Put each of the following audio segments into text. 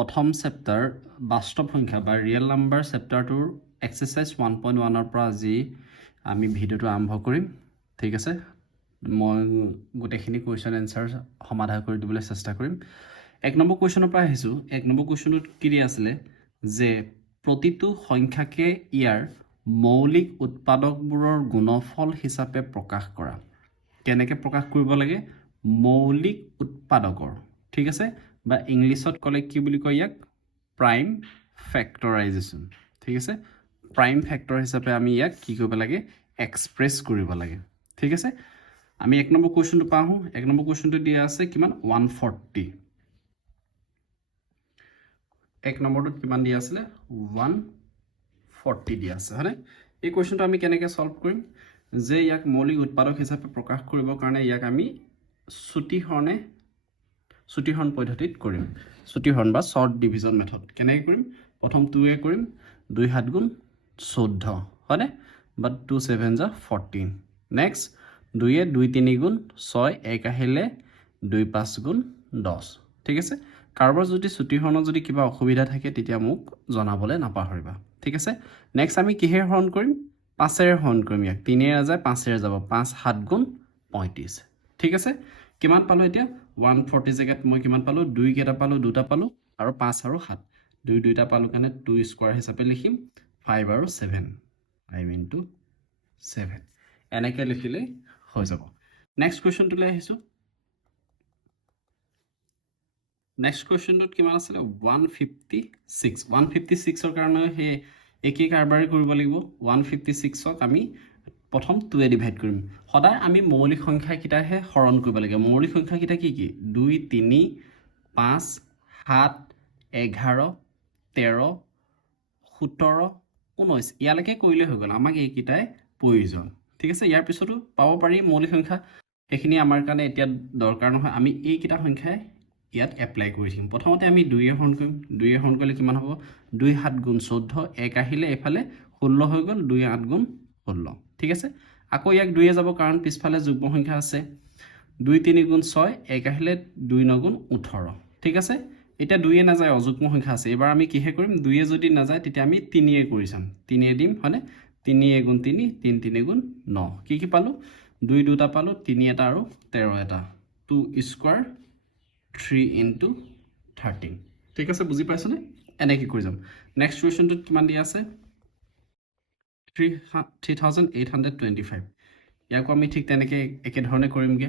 প্ৰথম চেপ্টাৰ বাস্তৱ সংখ্যা বা ৰিয়েল নাম্বাৰ চেপ্টাৰটোৰ এক্সাৰচাইজ 1.1 পৰা আজি আমি ভিডিঅ'টো আৰম্ভ কৰিম ঠিক আছে মই গোটেইখিনি কোৱেশ্চন এনসাৰ সমাধান কৰি দিবলৈ চেষ্টা কৰিম এক নম্বৰ কোৱেশ্চনৰ পৰা আহিছো এক নম্বৰ কোৱেশ্চনত কি দিয়া আছিল যে প্ৰতিটো সংখ্যাকে ইয়াৰ মৌলিক উৎপাদকবোৰৰ গুণফল হিচাপে প্ৰকাশ কৰা কেনেকৈ প্ৰকাশ কৰিব লাগে মৌলিক উৎপাদকৰ ঠিক আছে বা ইংলিছত কলে কি বুলি কয় ইয়াক প্ৰাইম ফেক্টৰাইজেশ্যন ঠিক আছে প্ৰাইম ফেক্টৰ হিচাপে আমি ইয়াক কি কৰিব লাগে এক্সপ্ৰেছ কৰিব লাগে ঠিক আছে আমি এক নম্বৰ কোৱেশ্চনটো পাওঁ এক নম্বৰ কোৱেশ্চনটো দিয়া আছে কিমান 140 এক নম্বৰটো কিমান দিয়া আছে 140 দিয়া আছে হয়নে এই কোৱেশ্চনটো আমি কেনেকৈ সলভ কৰিম যে ইয়াক মৌলিক উৎপাদক হিচাপে প্ৰকাশ কৰিবৰ কাৰণে ইয়াক আমি ছুটিহৰণ পদ্ধতিত কৰিম ছুটিহৰণ বা শৰ্ট ডিভিজন মেথড কেনেকৈ কৰিম প্ৰথম 2 এ কৰিম 2 7 গুণ 14 হয়নে বাট 2 7 যা 14 নেক্সট 2 এ 2 3 গুণ 6 1 আহিলে 2 5 গুণ 10 ঠিক আছে কাৰোবাৰ যদি ছুটিহৰণৰ যদি কিবা অসুবিধা থাকে তেতিয়া মোক জনাবলৈ নাপাহৰিবা ঠিক আছে নেক্সট আমি কিহে হৰণ কৰিম 5 এৰে হৰণ কৰিম ইয়াক 3 এৰে যায় 5 এৰে যাব 5 7 গুণ 35 ঠিক আছে কিমান পালো এতিয়া 140 জেগাত মই কিমান পালো 2 কেটা পালো 2টা পালো আৰু 5 আৰু 7 দুইটা পালো কাৰণে 2 স্কয়াৰ হিচাপে লিখিম 5 আৰু 7 I mean to 7 এনেকৈ লিখিলে হৈ যাব নেক্সট কোৱেশ্চনটো লৈ আহিছো নেক্সট কোৱেশ্চনটোত কিমান আছিল 156 ৰ কাৰণে হে একেই কাৰবাৰে কৰিব লাগিব 156ক আমি প্ৰথম 2 এ ডিভাইড কৰিম সদায় আমি মৌলিক সংখ্যা কিটাহে হৰণ কৰিব লাগে মৌলিক সংখ্যা কিটা কি 2 3 5 7 11 13 17 19 ইয়ালৈকে কৰিলে হৈ গ'ল আমাক এই কিটাই প্ৰয়োজন ঠিক আছে ইয়াৰ পিছতো পাব পাৰি মৌলিক সংখ্যা এখিনি আমাৰ কাৰণে এতিয়া দৰকাৰ নহয় আমি এই কিটা সংখ্যাই ইয়াত এপ্লাই কৰি দিম প্ৰথমতে আমি 2 এ হৰণ কৰিম 2 এ হৰণ কৰিলে কিমান হ'ব 2 7 গুণ 14 1 আহিলে এফালে 16 হৈ গ'ল 2 8 গুণ 16 ঠিক আছে আকৌ ইয়াক 2 এ যাব কাৰণ পিছফালে যুগ্ম সংখ্যা আছে 2 3 গুণ 6 1 আহিলে 2 9 গুণ 18 ঠিক আছে এটা 2 এ না যায় অযুগ্ম সংখ্যা আছে এবাৰ আমি কিহে কৰিম 2 এ যদি না যায় তেতিয়া আমি 3 এ কৰি চাম 3 এ দিম হয়নে 3 এ গুণ 3 3 3 গুণ 9 কি পালো 2 দুটা পালো 3 এটা আৰু 13 এটা 2 স্কয়াৰ 3 into 13 ঠিক আছে বুজি পাইছনে এনে কি কৰি যাম নেক্সট কোৱেশ্চনটোত কিমান দিয়া আছে 3825 ইয়াকো আমি ঠিক তেনেকে একে ধৰণে কৰিমগে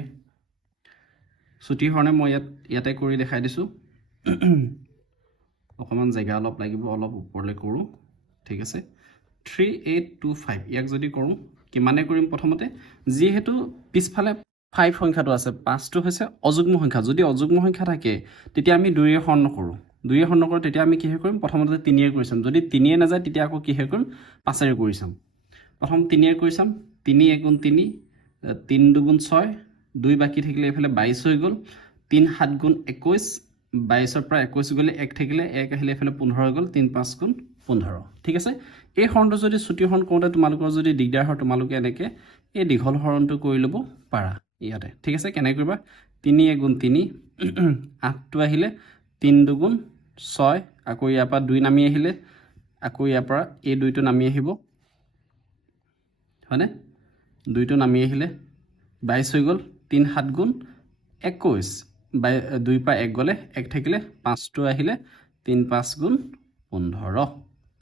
ছুটি হৰণে মই ইয়াতে কৰি দেখাই দিছো অকমান জায়গা অলপ লাগিব অলপ ওপৰলৈ কৰো ঠিক আছে 3825 ইয়াক যদি কৰো কিমানে কৰিম প্ৰথমতে যিহেতু পিছফালে 5 সংখ্যাটো আছে 5টো হৈছে অযুগ্ম সংখ্যা যদি অযুগ্ম সংখ্যা থাকে তেতিয়া আমি 2 এ হৰণ নকৰো 2 এ হৰণ নকৰো তেতিয়া আমি কিহে কৰিম প্ৰথমতে 3 এ কৰি চাম যদি 3 এ না যায় তেতিয়া আকৌ কিহে কৰিম 5 এ কৰি চাম প্ৰথম 3 এ কৰি চাম 3 1 গুণ 3 3 2 গুণ 6 2 বাকি থাকিলে এফালে 22 হৈ গ'ল 3 7 গুণ 21 22 ৰ পৰা 21 গলে 1 থাকিলে 1 আহিলে এফালে 15 হৈ গ'ল 3 5 গুণ 15 ঠিক আছে এই হৰণটো যদি ছুটি হৰণ কৰোতে তোমালোকৰ যদি দিগদাৰ হয় তোমালোকে এনেকে এই দীঘল হৰণটো কৰি লব পাৰা ইয়াতে ঠিক আছে কেনে কৰিবা 3 1 গুণ 3 8 টো আহিলে 3 2 গুণ 6 আকৌ ইয়াৰ পৰা 2 নামি আহিলে আকৌ ইয়াৰ পৰা এই 2 টো নামি আহিব হয়নে 2 টো নামি আহিলে 22 হৈ গ'ল 3 7 গুণ 21 2 পৰা 1 গলে 1 থাকিলে 5 টো আহিলে 3 5 গুণ 15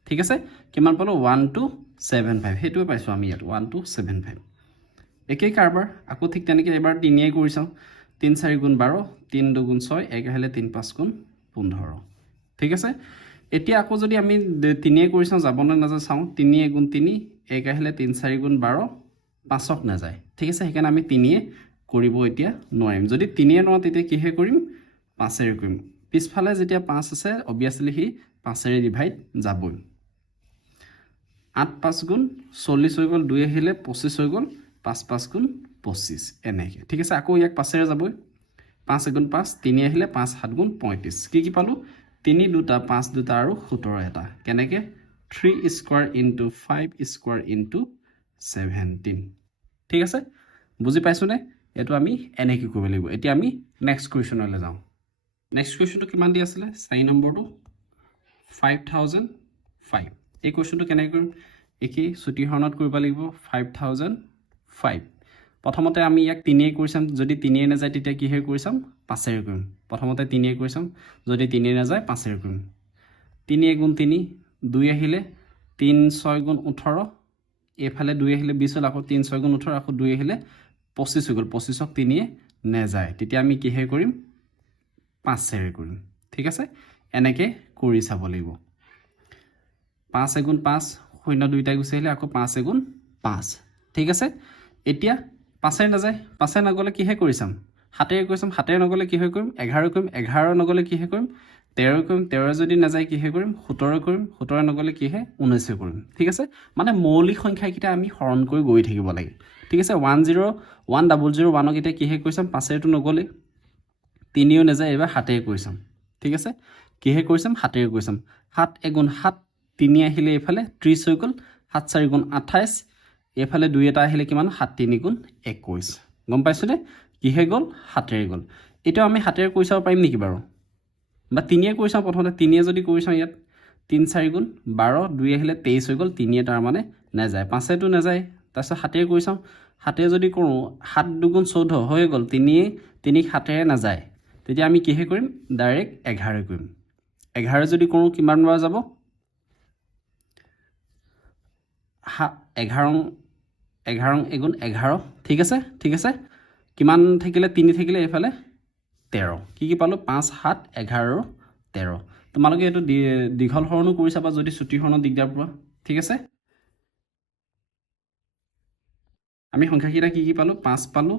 ঠিক আছে কিমান পালো 1275 হেতুৱে পাইছো আমি ইয়াত 1275 একেই কাৰবাৰ আকৌ ঠিক তেনেকৈ এবাৰ 3 এ কৰি চাও 3 4 গুণ 12 3 2 গুণ 6 1 আহিলে 3 5 গুণ 15 ঠিক আছে এতিয়া আকৌ যদি আমি 3 এ কৰি চাও যাব না নাযায় চাও 3 1 গুণ 3 1 আহিলে 3 4 গুণ 12 5ক না যায় ঠিক আছে সেইকাৰণে আমি 3 এ কৰিব এতিয়া নোৱাৰিম যদি 3 এ নোৱাৰো তেতিয়া কিহে কৰিম 5 এৰে কৰিম পিছফালে যেতিয়া 5 আছে অবিয়াসলি হি 5 এৰে ডিভাইড যাবই 8 5 গুণ 40 হৈ গ'ল 2 আহিলে 25 হৈ গ'ল 5 5 গুণ 25 এনেকে ঠিক আছে আকৌ ইয়াক 5 এৰে যাবই 5 গুণ 5 3 আহিলে 5 7 গুণ 35 কি পালো 3 দুটা 5 দুটা আৰু 17 এটা কেনেকে 3 স্কয়াৰ ইনটু 5 স্কয়াৰ ইনটু 17 ঠিক আছে বুজি পাইছনে এটো আমি এনেকে কৰিব লাগিব এতিয়া আমি নেক্সট কোৱেশ্চনলৈ যাও নেক্সট কোৱেশ্চনটো কিমান দি আছিল 4 নম্বৰটো 5005 এই কুৱেশ্যনটো কেনেকৈ কৰিম একেই চুটি হৰণত কৰিব লাগিব 5005 প্ৰথমতে আমি ইয়াক 3 কৰি চাম যদি 3 নাযায় তেতিয়া কিহে কৰি চাম 5 কৰিম প্ৰথমতে 3 কৰি চাম যদি 3 নাযায় 5 কৰিম 3 গুণ 3 2 আহিলে 3 6 গুণ 18 এফালে 2 আহিলে 20 হ'ল আকৌ 3 6 গুণ 18 আকৌ 2 আহিলে 25 হৈ গ'ল 25ক 3 নাযায় তেতিয়া আমি কিহে কৰিম 5 কৰিম ঠিক আছে এনেকৈ কৰি চাব লাগিব 5 গুণ 5 শূন্য দুইটা গুচি আহিলে আকৌ 5 গুণ 5 ঠিক আছে এতিয়া 5 নাযায় 5 নগ'লে কিহে কৰি চাম 7 কৰি চাম 7 নগ'লে কিহে কৰিম 11 কৰিম 11 নগ'লে কিহে কৰিম 13 কৰিম 13 যদি নাযায় কিহে কৰিম 17 কৰিম 17 নগ'লে কিহে 19 কৰিম ঠিক আছে মানে মৌলিক সংখ্যাকেইটা আমি হৰণ কৰি গৈ থাকিব লাগে ঠিক আছে 101 এতিয়া কিহে কৰি চাম 5 নগ'লে 3 নাযায় এবাৰ 7 কৰি চাম ঠিক আছে কিহে কৰি চাম 7 কৰি চাম 7 গুণ 7 3 আহিলে এইফালে 30 হৈ গ'ল 7 4 গুণ 28 এইফালে 2 এটা আহিলে কিমান 7 3 গুণ 21 গম পাইছনে কিহে গ'ল 7 গ'ল এতিয়া আমি 7 কৰি চাব পাৰিম নেকি বাৰু বা 3 কৰি চাওঁ প্ৰথমতে 3 যদি কৰি চাওঁ ইয়াত 3 4 গুণ 12 2 আহিলে 23 হৈ গ'ল 3 তাৰ মানে নাযায় 5 নাযায় তাৰপিছত 7 কৰি চাওঁ 7 যদি কৰোঁ 7 2 14 হৈ গ'ল 3 7 নাযায় তেতিয়া আমি কিহে কৰিম ডাইৰেক্ট 11 কৰিম 11 যদি কৰোঁ কিমান বাৰ যাব 11 এগুণ 11 ঠিক আছে কিমান থাকিলে 3 থাকিলে এইফালে 13 কি পালোঁ 5 7 11 13 তোমালোকে এইটো দীঘল হৰণো কৰি চাবা যদি চুটি হৰণত দিগদাৰ পোৱা ঠিক আছে আমি সংখ্যাকেইটা কি পালোঁ 5 পালোঁ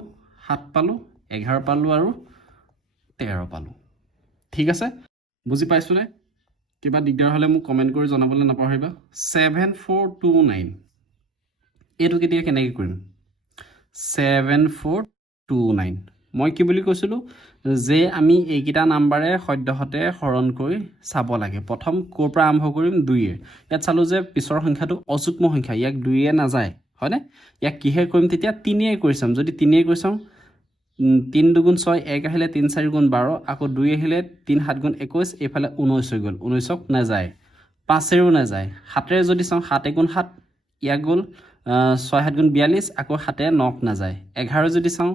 7 পালোঁ 11 পালোঁ আৰু 13 পালোঁ ঠিক আছে বুজি পাইছোনে কিবা দিগদাৰ হ'লে মোক কমেণ্ট কৰি জনাবলৈ নাপাহৰিবা 7429 এইটো কেতিয়া কেনেকৈ কৰিম 7429 মই কি বুলি কৈছিলোঁ যে আমি এইকেইটা নাম্বাৰে সদ্যহতে হৰণ কৰি চাব লাগে প্ৰথম ক'ৰ পৰা আৰম্ভ কৰিম 2 ইয়াত চালোঁ যে পিছৰ সংখ্যাটো অযুগ্ম সংখ্যা ইয়াক 2 নাযায় হয়নে ইয়াক কিহে কৰিম তেতিয়া 3 কৰি চাম যদি 3 কৰি চাওঁ 3 2 6 1 আহিলে 3 4 গুণ 12 আকৌ 2 আহিলে 3 7 গুণ 21 এইফালে 19 হৈ গ'ল 19ক নাযায় 5 নাযায় 7 যদি চাওঁ 7 গুণ 7 ইয়াক গ'ল 6 7 গুণ 42 আকৌ 7 9ক নাযায় 11 যদি চাওঁ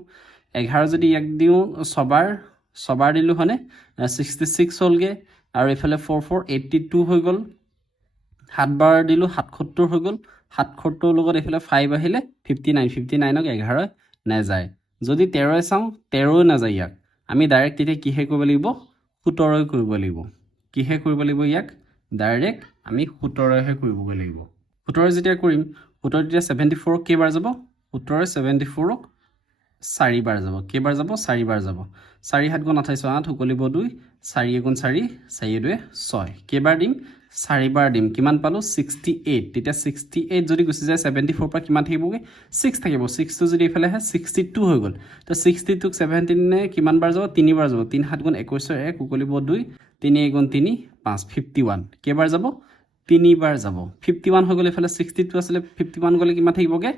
11 যদি ইয়াক দিওঁ ছবাৰ দিলোঁ হয়নে 66 হ'লগৈ আৰু এইফালে 4 4 82 হৈ গ'ল 7 বাৰ দিলোঁ 77 হৈ গ'ল 77 লগত এইফালে 5 আহিলে 59 59ক 11 নাযায় যদি 13 চাওঁ 13 নাযায় ইয়াক আমি ডাইৰেক্ট তেতিয়া কিহে কৰিব লাগিব 17 কৰিব লাগিব কিহে কৰিব লাগিব ইয়াক ডাইৰেক্ট আমি 17হে কৰিবগৈ লাগিব 17 যেতিয়া কৰিম 17 তেতিয়া 74ক কেইবাৰ যাব 17 74ক 4 বাৰ যাব কেইবাৰ যাব 4 বাৰ যাব 4 7 গুণ 28 8 উকলিব 2 4 গুণ 4 4 2 6 কেইবাৰ দিম 4 বাৰ দিম কিমান পালোঁ 68 তেতিয়া 68 যদি গুচি যায় 74 পৰা কিমান থাকিবগৈ 6 থাকিব 6টো যদি এইফালে আহে 62 হৈ গ'ল তো 62ক 17 কিমান বাৰ যাব 3 বাৰ যাব 3 7 গুণ 21 1 উকলিব 2 3 গুণ 3 5 51 কেইবাৰ যাব 3 বাৰ যাব 51 হৈ গ'ল এইফালে 62 আছিলে 51 গ'লে কিমান থাকিবগৈ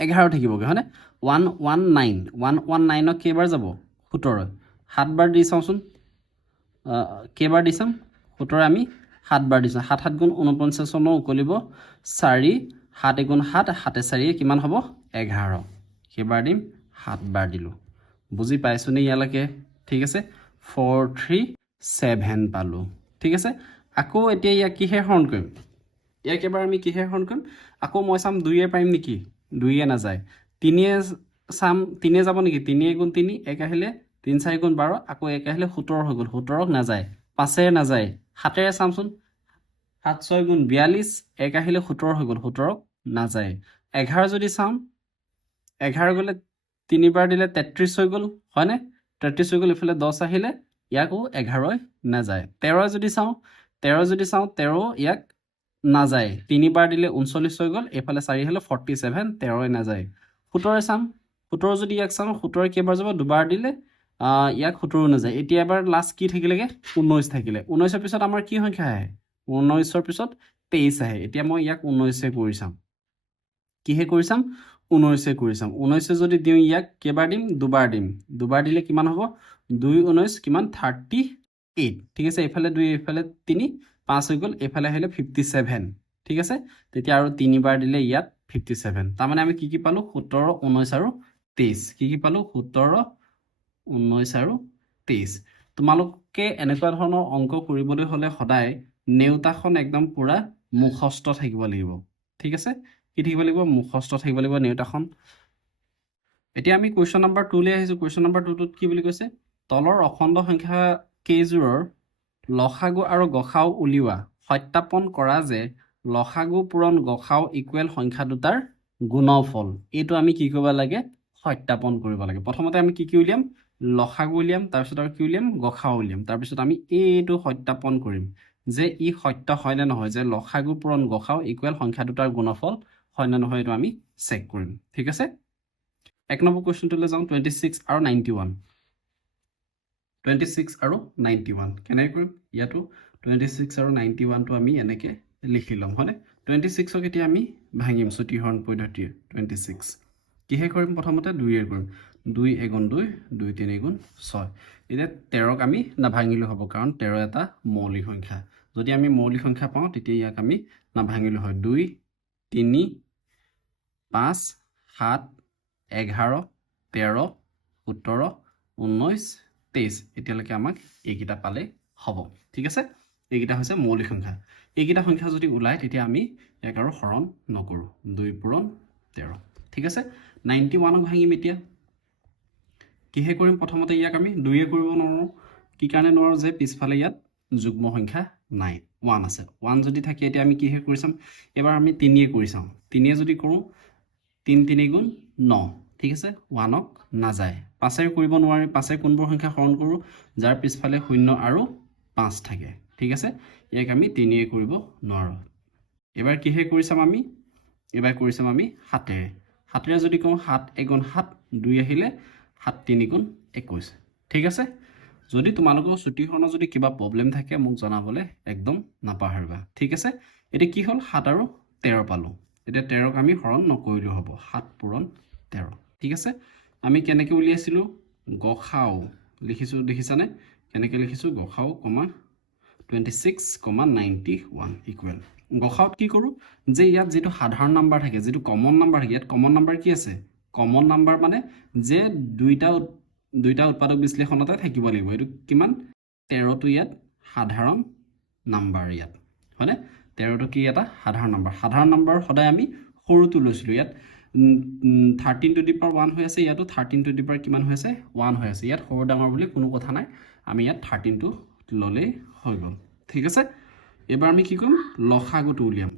11 থাকিবগৈ হয়নে 119ক কেইবাৰ যাব 17 7 বাৰ দি চাওঁচোন কেইবাৰ দি চাম 17 আমি 7 বাৰ দিছোঁ 7 7 গুণ 49 উকলিব 4 7 গুণ 7 7 4 কিমান হ'ব 11 কেইবাৰ দিম 7 বাৰ দিলোঁ বুজি পাইছোনে ইয়ালৈকে ঠিক আছে 437 পালোঁ ঠিক আছে আকৌ এতিয়া ইয়াক কিহে হৰণ কৰিম ইয়াক এবাৰ আমি কিহে হৰণ কৰিম আকৌ মই চাম 2 পাৰিম নেকি 2 নাযায় 3 চাম 3 যাব নেকি 3 গুণ 3 1 আহিলে 3 4 গুণ 12 আকৌ 1 আহিলে 17 হৈ গ'ল 17ক নাযায় 5 নাযায় 7 চামচোন 7 6 গুণ 42 1 আহিলে 17 হৈ গ'ল 17ক নাযায় 11 যদি চাম 11 গ'লে 3 বাৰ দিলে 33 হৈ গ'ল হয়নে 33 হৈ গ'ল এইফালে 10 আহিলে ইয়াকো 11 নাযায় 13 যদি চাওঁ 13 ইয়াক নাযায় 3 বাৰ দিলে 39 হৈ গ'ল এইফালে 4 আহিলে 47 13 নাযায় 17 চাম 17 যদি ইয়াক চাওঁ 17 কেইবাৰ যাব দুবাৰ দিলে ইয়াক 17 নাযায় এতিয়া এবাৰ লাষ্ট কি থাকিলেগৈ 19 থাকিলে 19ৰ পিছত আমাৰ কি সংখ্যা আহে 19ৰ পিছত 23 আহে এতিয়া মই ইয়াক 19 কৰি চাম কিহে কৰি চাম 19 কৰি চাম 19 যদি দিওঁ ইয়াক কেইবাৰ দিম দুবাৰ দিলে কিমান হ'ব 2 19 কিমান 30 8 ঠিক আছে এইফালে 2 এইফালে 3 5 হৈ গ'ল এইফালে আহিলে 57 ঠিক আছে তেতিয়া আৰু 3 বাৰ দিলে ইয়াত 57 তাৰ মানে আমি কি পালো 17 19 আৰু 23 কি পালো 17 19 আৰু 23 তোমালোকে এনেকুৱা ধৰণৰ অংক কৰিবলৈ হলে সদায় নেউতাখন একদম পুৰা মুখস্থ থাকিব লাগিব ঠিক আছে কি থাকিব লাগিব মুখস্থ থাকিব লাগিব নেউতাখন এতিয়া আমি কোৱেশ্চন নম্বৰ 2 লৈ আহিছো কোৱেশ্চন নম্বৰ 2 টোত কি বুলি কৈছে তলৰ অখণ্ড সংখ্যা কেইজোৰৰ লসাগু আৰু গসাউ উলিওৱা সত্যাপন কৰা যে লসাগু পূৰণ গসাউ ইকুৱেল সংখ্যা দুটাৰ গুণফল এইটো আমি কি কৰিব লাগে সত্যাপন কৰিব লাগে প্ৰথমতে আমি কি উলিয়াম লসাগু উলিয়াম তাৰপিছত আৰু কি উলিয়াম গসাউ উলিয়াম তাৰপিছত আমি এইটো সত্যাপন কৰিম যে ই সত্য হয় নে নহয় যে লসাগু পূৰণ গসাউ ইকুৱেল সংখ্যা দুটাৰ গুণফল হয় নে নহয় এইটো আমি চেক কৰিম ঠিক আছে এক নম্বৰ কুৱেশ্যনটোলৈ যাওঁ 26 আৰু 91 26 আৰু 91 কেনেকৈ কৰিম ইয়াতো 26 আৰু 91 টো আমি এনেকৈ লিখি ল'ম হয়নে 26 ক এতিয়া আমি ভাঙিম চুটিহৰণ পদ্ধতিৰে 26 কিহে কৰিম প্ৰথমতে 2 এ কৰিম 2 এগুণ 2 2 3 গুণ 6 এতিয়া 13 ক আমি নাভাঙিলেও হ'ব কাৰণ 13 এটা মৌলিক সংখ্যা যদি আমি মৌলিক সংখ্যা পাওঁ তেতিয়া ইয়াক আমি নাভাঙিলেও হয় 2 3 5 7 11 13 17 19 23 এতিয়ালৈকে আমাক এইকেইটা পালে হ'ব ঠিক আছে এইকেইটা হৈছে মৌলিক সংখ্যা এইকেইটা সংখ্যা যদি ওলায় তেতিয়া আমি ইয়াক আৰু হৰণ নকৰো 2 পূৰণ 13 ঠিক আছে 91 ক ভাঙিম এতিয়া কিহে কৰিম প্ৰথমতে ইয়াক আমি 2 এ কৰিব নোৱাৰো কি কাৰণে নোৱাৰো যে পিছফালে ইয়াত যুগ্ম সংখ্যা নাই 1 আছে 1 যদি থাকে এতিয়া আমি কিহে কৰি চাম এবাৰ আমি 3 এ কৰি চাম 3 এ যদি কৰো 3 3 গুণ 9 ঠিক আছে 1 ক নাযায় 5 এ কৰিব নোৱাৰি 5 এ কোনবোৰ সংখ্যা হৰণ কৰো যাৰ পিছফালে 0 আৰু 5 থাকে ঠিক আছে ইয়াক আমি 3 এ কৰিব নোৱাৰো এবাৰ কিহে কৰি চাম আমি এবাৰ কৰি চাম আমি 7 এ 7 এ যদি কওঁ 7 এগুণ 7 2 আহিলে 7 3 গুণ 21 ঠিক আছে যদি তোমালোকৰ চুটিহৰণৰ যদি কিবা প্ৰবলেম থাকে মোক জনাবলে একদম নাপাহৰিবা ঠিক আছে এতিয়া কি হল 7 আৰু 13 পালো এতিয়া 13 ক আমি হৰণ নকৰিলেও হ'ব 7 পূৰণ 13 ঠিক আছে আমি কেনেকৈ উলিয়াইছিলো গসাউ লিখিছো দেখিছানে কেনেকৈ লিখিছো গসাউ 26, 91 ইকুৱেল গসাউত কি কৰো যে ইয়াত যেটো সাধাৰণ নাম্বাৰ থাকে যেটো কমন নাম্বাৰ থাকে ইয়াত কমন নাম্বাৰ কি আছে কমন নাম্বাৰ মানে যে দুইটা উৎপাদক বিশ্লেষণতে থাকিব লাগিব এটো কিমান 13 টো ইয়াত সাধাৰণ নাম্বাৰ ইয়াত হয়নে 13 টো কি এটা সাধাৰণ নাম্বাৰ সদায় আমি সৰুটো লৈছিলো ইয়াত 13 টু দি পাৱাৰ 1 হৈ আছে ইয়াতো 13 টু দি পাৱাৰ কিমান হৈ আছে 1 হৈ আছে ইয়াত সৰু ডাঙৰ বুলি কোনো কথা নাই আমি ইয়াত 13 টো ললে হৈ গল ঠিক আছে এবাৰ আমি কি কৰিম লসাগুটো উলিয়াম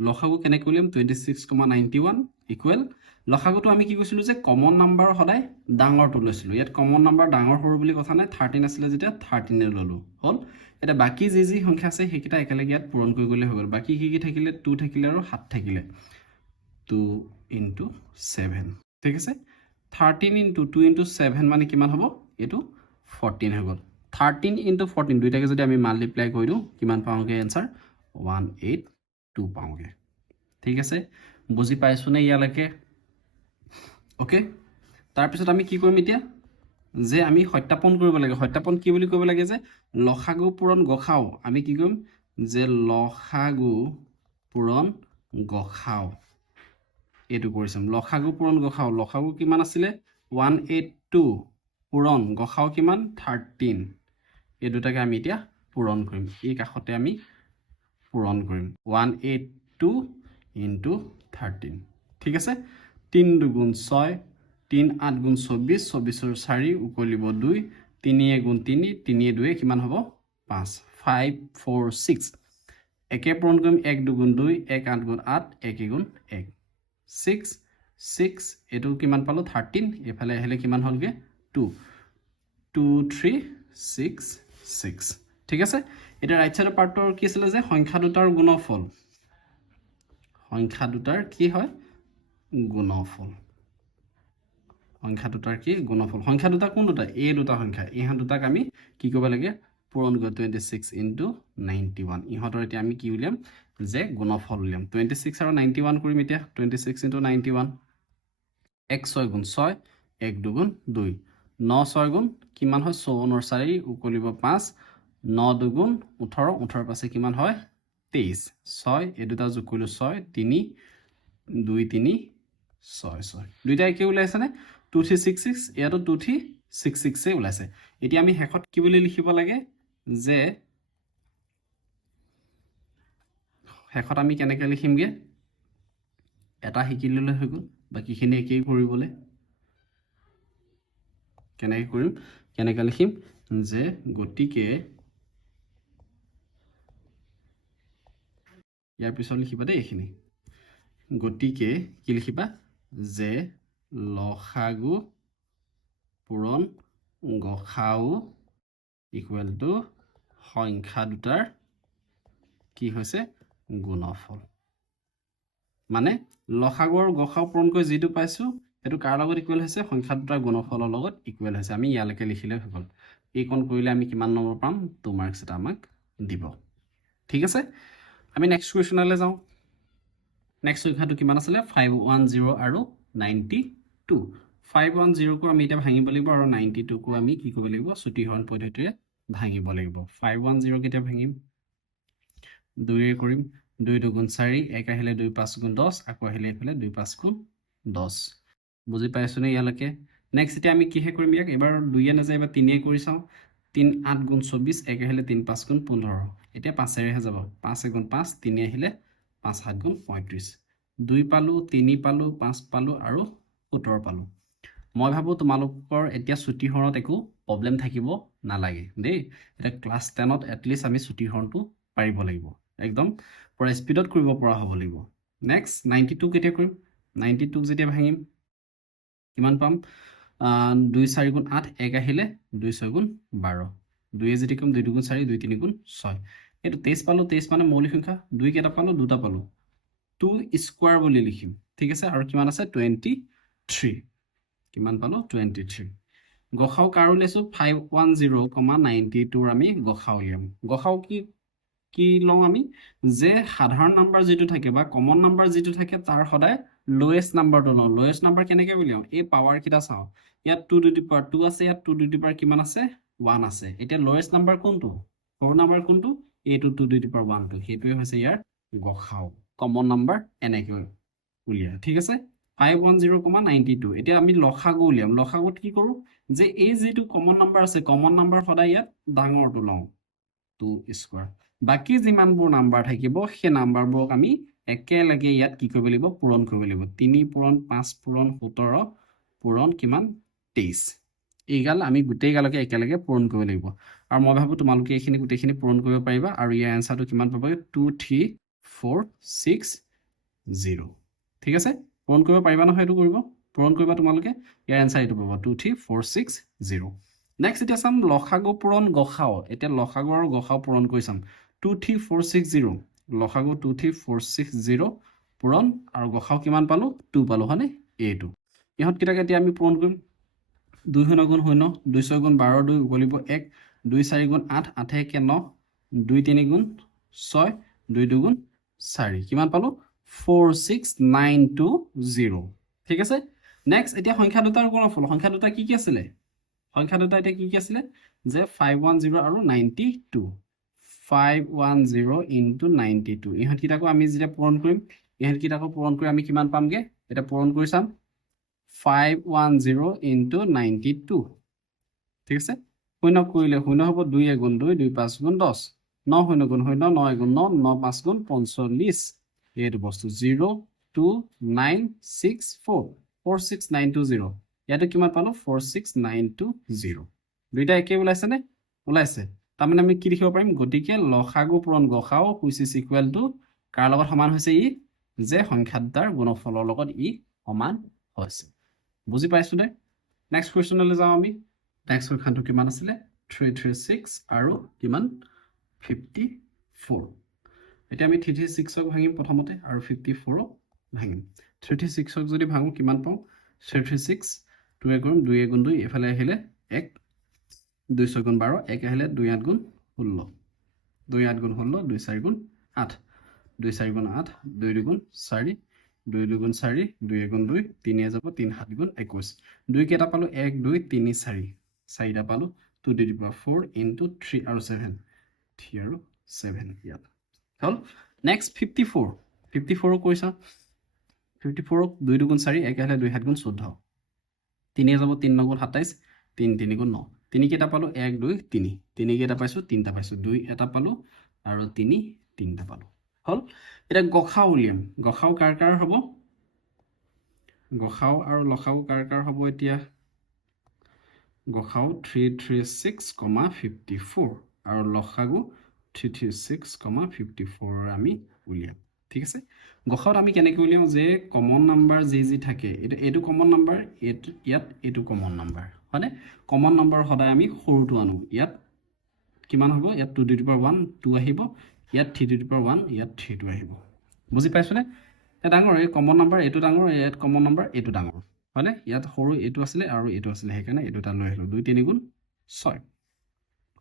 লসাগু কেনেকৈ উলিয়াম 26,91 ইকুৱেল লসাগুটো আমি কি কৈছিলো যে কমন নাম্বাৰ সদায় ডাঙৰটো লৈছিলো ইয়াত কমন নাম্বাৰ ডাঙৰ সৰু বুলি কথা নাই 13 আছিল যেতিয়া 13 এ ললো হল এটা বাকি যি সংখ্যা আছে হেকিটা একেলগে ইয়াত পূৰণ কৰি গলে হৈ গল বাকি কি থাকিলে 2 থাকিলে আৰু 7 থাকিলে 2 into 7 ঠিক আছে 13 into 2 into 7 মানে কিমান হ'ব এটো 14 হৈ গল 13 into 14 দুইটাকে যদি আমি মাল্টিপ্লাই কৰি দিও কিমান পাওঁগে आंसर 182 পাওঁগে ঠিক আছে বুজি পাইছো নে ইয়ালৈকে ওকে তাৰ পিছত আমি কি কৰিম এতিয়া যে আমি সত্যাপন কৰিব লাগে সত্যাপন কি বুলি কৰিব লাগে যে লসাগু পূৰণ গসাউ আমি কি কৰিম যে লসাগু পূৰণ গসাউ এটো কৰিছম লসাগু পূৰণ গসাউ লসাগু কিমান আছিলে 182 পূৰণ গসাউ কিমান 13 এই দুটাকে আমি এতিয়া পূৰণ কৰিম এই কাখতে আমি পূৰণ কৰিম 182 into 13 ঠিক আছে 3 দুগুণ 6 3 8 গুণ 24 24 ৰ 4 উকলিব 2 3 গুণ 3 3 2 কিমান হ'ব 5 5 4 6 একে পূৰণ কৰিম 1 দুগুণ 2 1 8 গুণ 8 1 গুণ 1 6 6 এটো কিমান পালো 13 এফালে আহিলে কিমান হলগে 2 2 3 6 6 ঠিক আছে এটা ৰাইট সাইডৰ পাৰ্টৰ কি আছিল যে সংখ্যা দুটাৰ গুণফল সংখ্যা দুটাৰ কি হয় গুণফল সংখ্যা দুটাৰ কি গুণফল সংখ্যা দুটা কোন দুটা এই দুটা সংখ্যা ইহা দুটাক আমি কি কৰিব লাগে পূৰণ কৰি 26 into 91 ইহতৰ এতিয়া আমি কি উলিয়াম যে গুণফল উলিয়াম 26 আৰু 91 কৰিম এতিয়া 26 into 91 1 6 গুণ 6 1 2 গুণ 2 9 6 গুণ কিমান হয় 54 4 উকলিব 5 9 2 গুণ 18 18 পাছে কিমান হয় 23 6 এই দুটা যোগ কৰিলো 6 3 2 3 6 6 দুইটা একে ওলাইছে নে 2366 ইয়াতো 2366 এ ওলাইছে এতিয়া আমি হেকত কি বুলি লিখিব লাগে যে হেকত আমি কেনেকৈ লিখিমগে এটা শিকি ললে হৈ গ'ল বাকিখিনি একেই কৰিবলৈ কেনেকৈ কৰিম কেনেকৈ লিখিম যে গতিকে ইয়াৰ পিছত লিখিবা দেই এইখিনি গতিকে কি লিখিবা যে লসাগু পূৰণ গসাউ ইকুৱেল টু সংখ্যা দুটাৰ কি হৈছে গুণফল মানে লসাগু আৰু গসাউ পূৰণ কৰি যিটো পাইছো সেইটো কাৰ লগত ইকুৱেল হৈছে সংখ্যা দুটাৰ গুণফলৰ লগত ইকুৱেল হৈছে আমি ইয়ালৈকে লিখিলে হৈ গ'ল এইকণ কৰিলে আমি কিমান নম্বৰ পাম 2 মাৰ্কছ এটা আমাক দিব ঠিক আছে আমি নেক্সট কুৱেশ্যনলৈ যাওঁ নেক্সট সংখ্যাটো কিমান আছিলে 510 আৰু 92 510 কো আমি এটা ভাঙিব লাগিব আৰু 92 কো আমি কি কৰিব লাগিব চুটিহৰণ পদ্ধতিৰে ভাঙিব লাগিব 510 কেতিয়া ভাঙিম 2 এ কৰিম 2 2 গুণ 4 1 আহিলে 2 5 গুণ 10 আকৌ আহিলে এফালে 2 5 গুণ 10 বুজি পাইছো নে ইয়ালৈকে নেক্সট এতিয়া আমি কিহে কৰিম ইয়াক এবাৰ 2 এ নাযায় এবাৰ 3 এ কৰি চাওঁ 3 8 গুণ 24 1 আহিলে 3 5 গুণ 15 এতিয়া 5 এৰেহে যাব 5 গুণ 5 3 আহিলে 5 7 গুণ 35 2 পালো 3 পালো 5 পালো আৰু 17 পালো মই ভাবো তোমালোকৰ এতিয়া চুটিহৰণত একো প্ৰবলেম থাকিব নালাগে দেই এটা ক্লাস 10ত এটলিষ্ট আমি চুটিহৰণটো পাৰিব লাগিব একদম পুৰা স্পিডত কৰিব পৰা হ'ব লাগিব নেক্সট 92 কেতিয়া কৰিম 92 যেতিয়া ভাঙিম কিমান পাম 2 4 গুণ 8 1 আহিলে 2 6 গুণ 12 2 এ যদি কম 2 2 গুণ 4 2 3 গুণ 6 এইটো 23 পালো 23 মানে মৌলিক সংখ্যা 2 কেটা পালো দুটা পালো 2 স্কয়াৰ বুলি লিখিম ঠিক আছে আৰু কিমান আছে 23 কিমান পালো 23 গসাউ কাৰ উলিয়াইছো 510,92 আমি গসাউ উলিয়াম গসাউ কি লওঁ আমি যে সাধাৰণ নাম্বাৰ যেটো থাকে বা কমন নাম্বাৰ যেটো থাকে তাৰ সদায় লোয়েষ্ট নাম্বাৰটো লওঁ লোয়েষ্ট নাম্বাৰ কেনেকৈ উলিয়াম এই পাৱাৰ কিটা চাও ইয়াত 2 টু দি পাৱাৰ 2 আছে ইয়াত 2 টু দি পাৱাৰ কিমান আছে 1 আছে এতিয়া লোয়েষ্ট নাম্বাৰ কোনটো সৰু নাম্বাৰ কোনটো এইটো 2 টু দি পাৱাৰ 1 টো হেতুৱে হৈছে ইয়াৰ গসাউ কমন নাম্বাৰ এনেকৈ উলিয়া ঠিক আছে 510,92 এতিয়া আমি লসাগু উলিয়াম লসাগুত কি কৰো যে এই যেটো কমন নাম্বাৰ আছে কমন নাম্বাৰ সদায় ইয়াত ডাঙৰটো লওঁ 2 স্কয়াৰ বাকি যিমানবোৰ নাম্বাৰ থাকিব সেই নাম্বাৰবোৰক আমি একেলগে ইয়াত কি কৰিব লাগিব পূৰণ কৰিব লাগিব 3 পূৰণ 5 পূৰণ 17 পূৰণ কিমান 23 এইগাল আমি গোটেই গালকে একেলগে পূৰণ কৰিব লাগিব আৰু মই ভাবো তোমালোকে এইখিনি গোটেইখিনি পূৰণ কৰিব পাৰিবা আৰু ইয়াৰ আনসাৰটো কিমান পাবা 23460 ঠিক আছে পূৰণ কৰিব পাৰিবা নহয় এটো কৰিব পূৰণ কৰিবা তোমালোকে ইয়াৰ আনসাৰ এটো পাবা 23460 নেক্সট এটা চাম লসাগু পূৰণ গসাউ এটা লসাগু আৰু গসাউ পূৰণ কৰি চাম 23460 লসাগু 23460 পূৰণ আৰু গসাউ কিমান পালো 2 পালো হনে এইটো ইহত কিটাকে এতিয়া আমি পূৰণ কৰিম 2 শূন্য গুণ 0 2 6 গুণ 12 2 উকলিব 1 2 4 গুণ 8 8 1 9 2 3 গুণ 6 2 2 গুণ 4 কিমান পালো 46920 ঠিক আছে নেক্সট এতিয়া সংখ্যা দুটাৰ গুণফল সংখ্যা দুটা কি আছিল সংখ্যা দুটা এটা কি আছিল যে 510 আৰু 92 510 into 92 ইহত কিটাকো আমি যেতিয়া পূৰণ কৰিম ইহত কিটাকো পূৰণ কৰি আমি কিমান পামগে এটা পূৰণ কৰি চাম 510 into 92 ঠিক আছে শূন্য কৰিলে শূন্য হ'ব 2 গুণ 2 2 5 গুণ 10 9 শূন্য গুণ 0 9 গুণ 9 9 5 গুণ 45 এইটো বস্তু 02964 46920 ইয়াতে কিমান পালো 46920 দুইটা একে ওলাইছে নে ওলাইছে তাৰমানে আমি কি লিখিব পাৰিম গতিকে লসাগু পূৰণ গসাউ which is equal to কাৰ লগত সমান হৈছে ই যে সংখ্যা দুটাৰ গুণফলৰ লগত ই সমান হৈছে বুজি পাইছো নে নেক্সট কোৱেশ্চনলৈ যাওঁ আমি নেক্সট সংখ্যাটো কিমান আছিল 336 আৰু কিমান 54 এতিয়া আমি 336 ক ভাঙিম প্ৰথমতে আৰু 54 ক ভাঙিম 36 ক যদি ভাঙো কিমান পাওঁ 36 2 এ গুণ 2 এ গুণ 2 এফালে আহিলে 1 2 6 গুণ 12 1 আহিলে 2 8 গুণ 16 2 8 গুণ 16 2 4 গুণ 8 2 4 গুণ 8 2 2 গুণ 4 2 2 4 2 1 2 3 যাব 3 7 21 2 কেটা পালো 1 2 3 4 4টা পালো 2 to the power 4 into 3 আৰু 7 3 আৰু 7 ইয়াত হল নেক্সট 54 54 কৈছা 54 2 2 4 1 আহিলে 2 7 14 3 যাব 3 9 27 3 3 9 3 কেটা পালো 1 2 3 3 কেটা পাইছো 3টা পাইছো 2 এটা পালো আৰু 3 3টা পালো হল এটা গখাও উলিয়াম গখাও কাৰ হ'ব গখাও আৰু লখাও কাৰ হ'ব এতিয়া গখাও 336,54 আৰু লখাগু 336,54 আমি উলিয়াম ঠিক আছে গখাওত আমি কেনেকৈ উলিয়াম যে কমন নাম্বাৰ যি থাকে এইটো কমন নাম্বাৰ ইয়াত এইটো কমন নাম্বাৰ হয়নে কমন নাম্বাৰ সদায় আমি সৰুটো আনো ইয়াত কিমান হ'ব ইয়াত 2 to the power 1 2 আহিব ইয়াত 3 to the power 1 ইয়াত 3 টো আহিব বুজি পাইছনে এটা ডাঙৰ এই কমন নাম্বাৰ এইটো ডাঙৰ ইয়াত কমন নাম্বাৰ এইটো ডাঙৰ হয়নে ইয়াত সৰু এইটো আছিল আৰু এইটো আছিল হেকাৰণে এইটো তা লৈ আহিলো 2 3 গুণ 6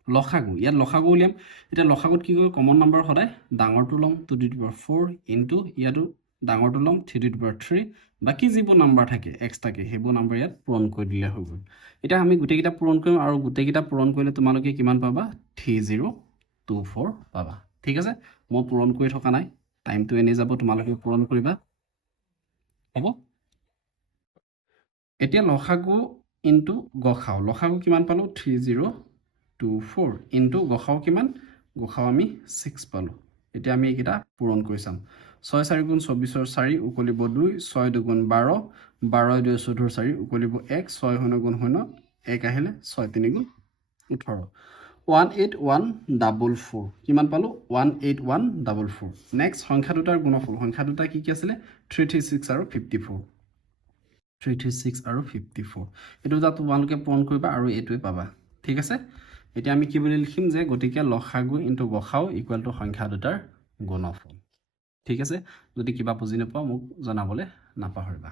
লখাগু ইয়াত লখাগু উলিয়াম এটা লখাগুত কি কৰিব কমন নাম্বাৰ সদায় ডাঙৰটো লম 2 to the power 4 ইনটু ইয়াটো ডাঙৰটো লম 3 to the power 3 বাকি যিবোৰ নাম্বাৰ থাকে এক্সট্ৰাকে হেবোৰ নাম্বাৰ ইয়াত পূৰণ কৰি দিলে হৈ গ'ল এটা আমি গুটেকিটা পূৰণ কৰিম আৰু গুটেকিটা পূৰণ কৰিলে তোমালোকে কিমান পাবা 3024 পাবা ঠিক আছে মই পূৰণ কৰি থকা নাই টাইমটো এনে যাব তোমালোকে পূৰণ কৰিবা হ'ব এতিয়া লখাগু ইনটু গখাও লখাগু কিমান পালো 3024 ইনটু গখাও কিমান গখাও আমি 6 পালো এতিয়া আমি এইকেইটা পূৰণ কৰি চাম 6 4 গুণ 24 ৰ 4 উকলিব 2 6 2 গুণ 12 12 2 14 4 উকলিব 1 6 0 গুণ 0 1 আহিলে 6 3 গুণ 18 18144 কিমান পালো 18144 নেক্সট সংখ্যা দুটাৰ গুণফল সংখ্যা দুটা কি আছিল 336 আৰু 54 336 আৰু 54 এটো যা তোমালোকে পূৰণ কৰিবা আৰু এটোই পাবা ঠিক আছে এতিয়া আমি কি বুলি লিখিম যে গটিকে লখাগু ইনটু গখাও ইকুৱেল টু সংখ্যা দুটাৰ গুণফল ঠিক আছে যদি কিবা বুজি নাপাও মোক জনাবলে নাপাহৰিবা